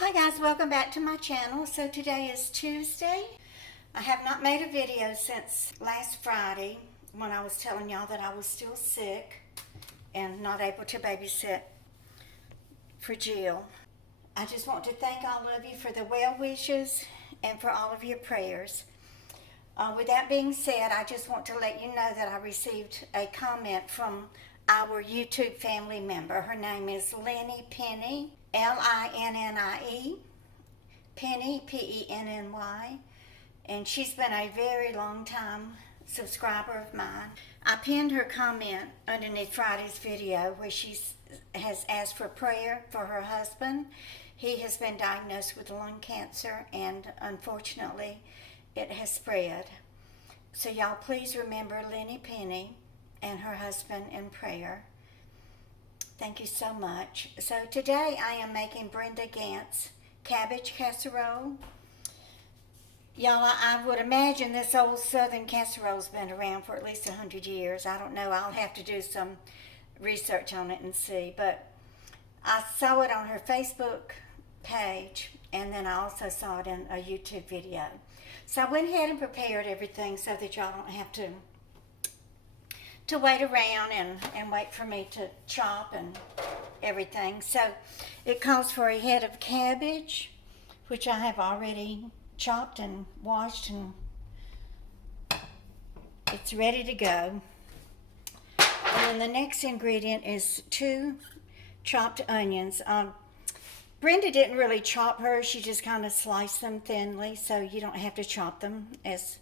Hi guys, welcome back to my channel. So today is Tuesday. I have not made a video since last Friday when I was telling y'all that I was still sick and not able to babysit for Jill. I just want to thank all of you for the well wishes and for all of your prayers. With that being said, I just want to let you know that I received a comment from our YouTube family member. Her name is Lenny Penny, Linnie, Penny, Penny, and she's been a very long time subscriber of mine. I pinned her comment underneath Friday's video where she has asked for prayer for her husband. He has been diagnosed with lung cancer, and unfortunately it has spread. So y'all please remember Lenny Penny and her husband in prayer. Thank you so much. So today I am making Brenda Gantt's cabbage casserole. Y'all, I would imagine this old southern casserole's been around for at least 100 years. I don't know. I'll have to do some research on it and see. But I saw it on her Facebook page, and then I also saw it in a YouTube video. So I went ahead and prepared everything so that y'all don't have to wait around and wait for me to chop and everything. So it calls for a head of cabbage, which I have already chopped and washed, and it's ready to go. And then the next ingredient is 2 chopped onions. Brenda didn't really chop hers, she just kind of sliced them thinly, so you don't have to chop them as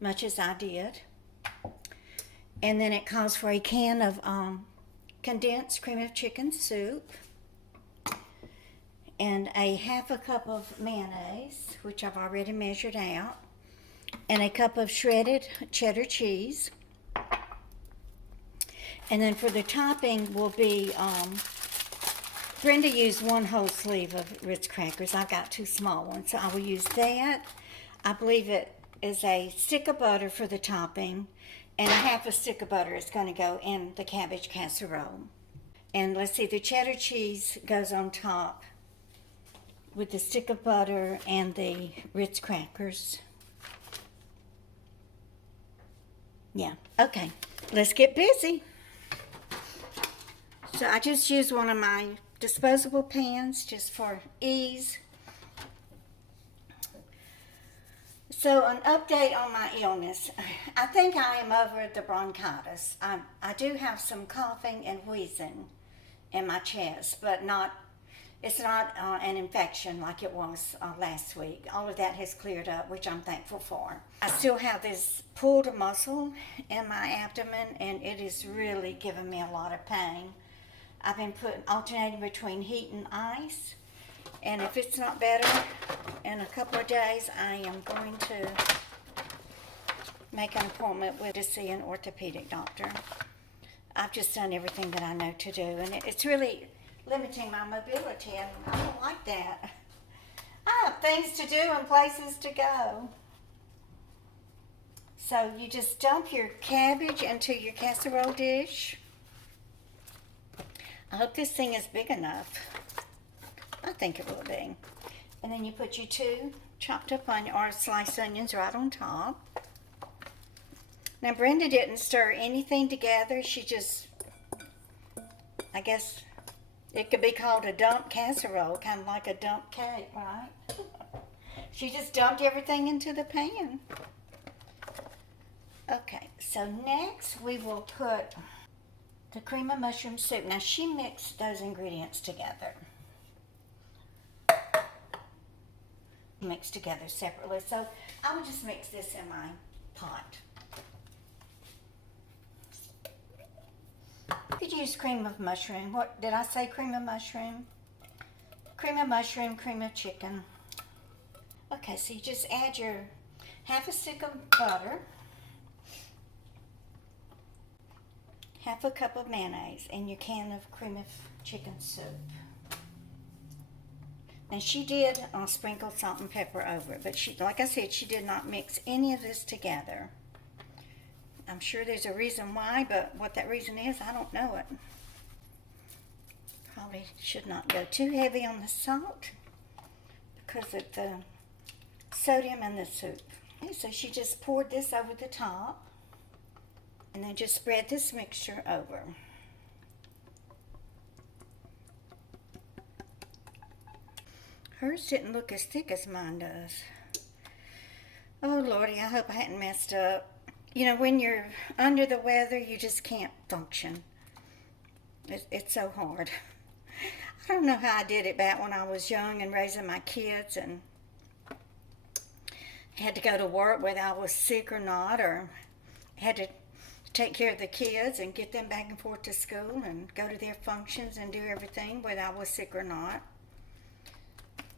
much as I did. And then it calls for a can of condensed cream of chicken soup, and a half a cup of mayonnaise, which I've already measured out, and a cup of shredded cheddar cheese. And then for the topping will be, Brenda used 1 whole sleeve of Ritz crackers. I've got 2 small ones, so I will use that. I believe it is a stick of butter for the topping, and a half a stick of butter is going to go in the cabbage casserole. And let's see, the cheddar cheese goes on top with the stick of butter and the Ritz crackers. Yeah, okay, let's get busy. So I just used one of my disposable pans just for ease. So an update on my illness. I think I am over the bronchitis. I do have some coughing and wheezing in my chest, but it's not an infection like it was last week. All of that has cleared up, which I'm thankful for. I still have this pulled muscle in my abdomen, and it is really giving me a lot of pain. I've been alternating between heat and ice, and if it's not better in a couple of days, I am going to make an appointment to see an orthopedic doctor. I've just done everything that I know to do, and it's really limiting my mobility, and I don't like that. I have things to do and places to go. So you just dump your cabbage into your casserole dish. I hope this thing is big enough. I think it will be. And then you put your 2 chopped up onions or sliced onions right on top. Now Brenda didn't stir anything together. She just, I guess it could be called a dump casserole, kind of like a dump cake, right? She just dumped everything into the pan. Okay, so next we will put the cream of mushroom soup. Now she mixed those ingredients together. Mixed together separately. So I will just mix this in my pot. You could use cream of mushroom. What did I say? Cream of mushroom? Cream of mushroom, cream of chicken. Okay, so you just add your half a stick of butter, half a cup of mayonnaise, and your can of cream of chicken soup. And she did sprinkle salt and pepper over it, but she, like I said, she did not mix any of this together. I'm sure there's a reason why, but what that reason is, I don't know it. Probably should not go too heavy on the salt. because of the sodium in the soup. Okay, so she just poured this over the top and then just spread this mixture over. Hers didn't look as thick as mine does. Oh Lordy, I hope I hadn't messed up. You know, when you're under the weather, you just can't function. It's so hard. I don't know how I did it back when I was young and raising my kids and had to go to work whether I was sick or not, or had to take care of the kids and get them back and forth to school and go to their functions and do everything whether I was sick or not.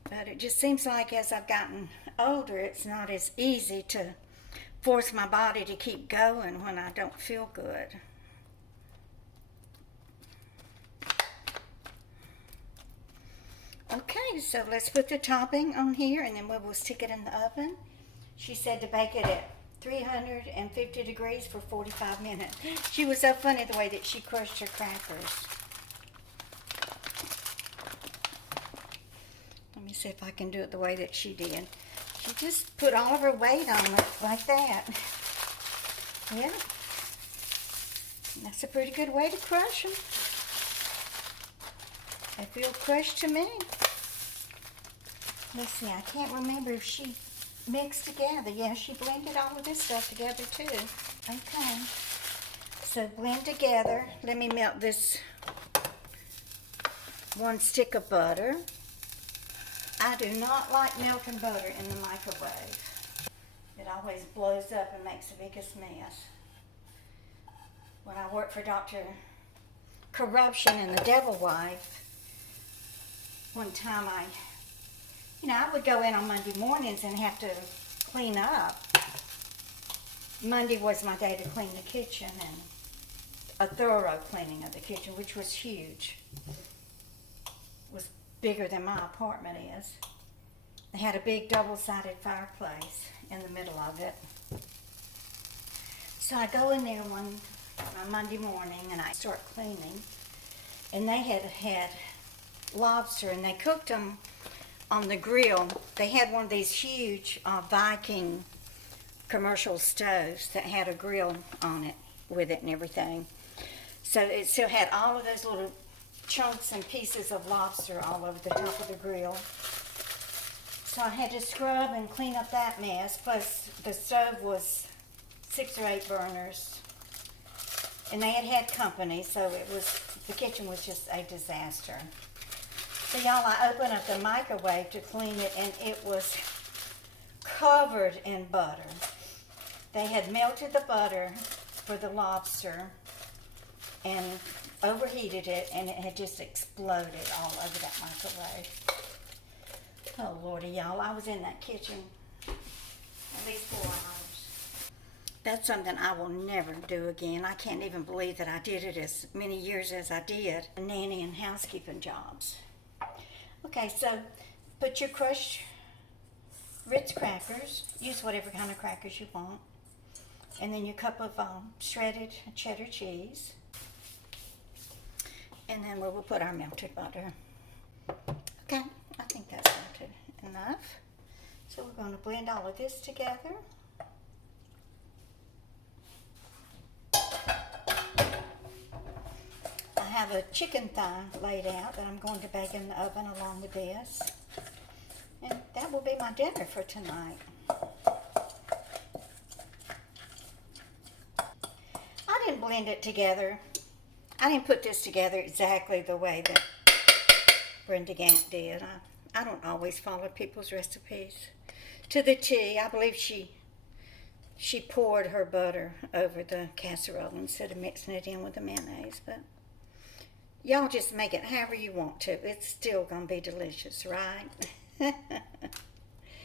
But it just seems like as I've gotten older, it's not as easy to force my body to keep going when I don't feel good. Okay, so let's put the topping on here and then we will stick it in the oven. She said to bake it at 350 degrees for 45 minutes. She was so funny the way that she crushed her crackers. Let me see if I can do it the way that she did. She just put all of her weight on it like that. Yeah. That's a pretty good way to crush them. They feel crushed to me. Let's see, I can't remember if she mixed together. Yeah, she blended all of this stuff together too. Okay. So blend together. Let me melt this 1 stick of butter. I do not like melting butter in the microwave. It always blows up and makes the biggest mess. When I worked for Dr. Corruption and the Devil Wife, one time I would go in on Monday mornings and have to clean up. Monday was my day to clean the kitchen, and a thorough cleaning of the kitchen, which was huge. It was bigger than my apartment is. They had a big double-sided fireplace in the middle of it. So I go in there on Monday morning and I start cleaning, and they had lobster and they cooked them on the grill. They had one of these huge Viking commercial stoves that had a grill on it with it and everything. So it still had all of those little chunks and pieces of lobster all over the top of the grill. So I had to scrub and clean up that mess. Plus the stove was 6 or 8 burners. And they had company, so the kitchen was just a disaster. So y'all, I opened up the microwave to clean it, and it was covered in butter. They had melted the butter for the lobster and overheated it, and it had just exploded all over that microwave. Oh Lordy, y'all, I was in that kitchen at least 4 hours. That's something I will never do again. I can't even believe that I did it as many years as I did, nanny and housekeeping jobs. Okay, so put your crushed Ritz crackers, use whatever kind of crackers you want, and then your cup of shredded cheddar cheese, and then we will put our melted butter. Okay, I think that's melted enough. So we're going to blend all of this together. I have a chicken thigh laid out that I'm going to bake in the oven along with this. And that will be my dinner for tonight. I didn't blend it together. I didn't put this together exactly the way that Brenda Gantt did. I don't always follow people's recipes to the T. I believe she poured her butter over the casserole instead of mixing it in with the mayonnaise. But y'all just make it however you want to. It's still going to be delicious, right?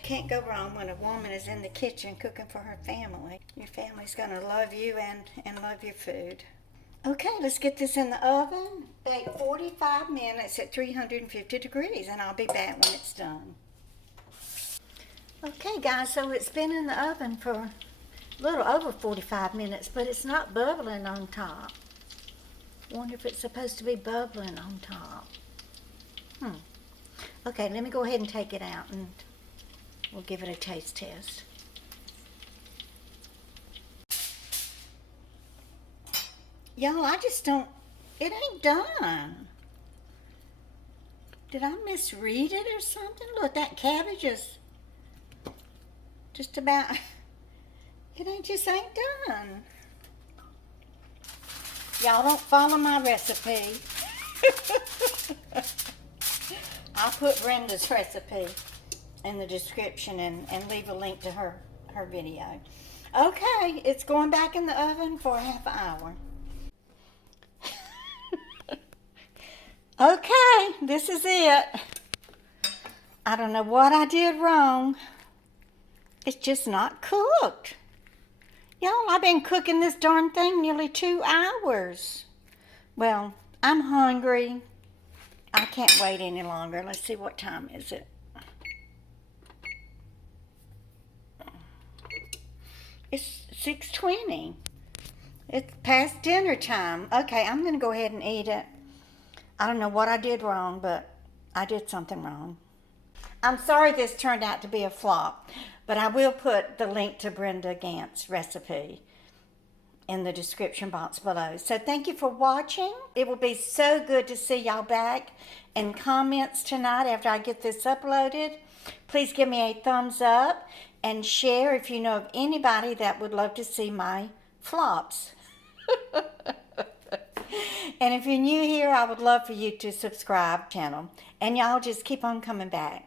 Can't go wrong when a woman is in the kitchen cooking for her family. Your family's going to love you and love your food. Okay, let's get this in the oven. Bake 45 minutes at 350 degrees, and I'll be back when it's done. Okay, guys, so it's been in the oven for a little over 45 minutes, but it's not bubbling on top. Wonder if it's supposed to be bubbling on top. Okay, let me go ahead and take it out and we'll give it a taste test. Y'all, I just don't, it ain't done. Did I misread it or something? Look, that cabbage is just about, it ain't done. Y'all don't follow my recipe. I'll put Brenda's recipe in the description and leave a link to her video. Okay, it's going back in the oven for a half an hour. Okay, this is it. I don't know what I did wrong. It's just not cooked. Y'all, I've been cooking this darn thing nearly 2 hours. Well, I'm hungry. I can't wait any longer. Let's see, what time is it? It's 6:20. It's past dinner time. Okay, I'm going to go ahead and eat it. I don't know what I did wrong, but I did something wrong. I'm sorry this turned out to be a flop, but I will put the link to Brenda Gantt's recipe in the description box below. So thank you for watching. It will be so good to see y'all back in comments tonight after I get this uploaded. Please give me a thumbs up and share if you know of anybody that would love to see my flops. And if you're new here, I would love for you to subscribe to the channel. And y'all just keep on coming back.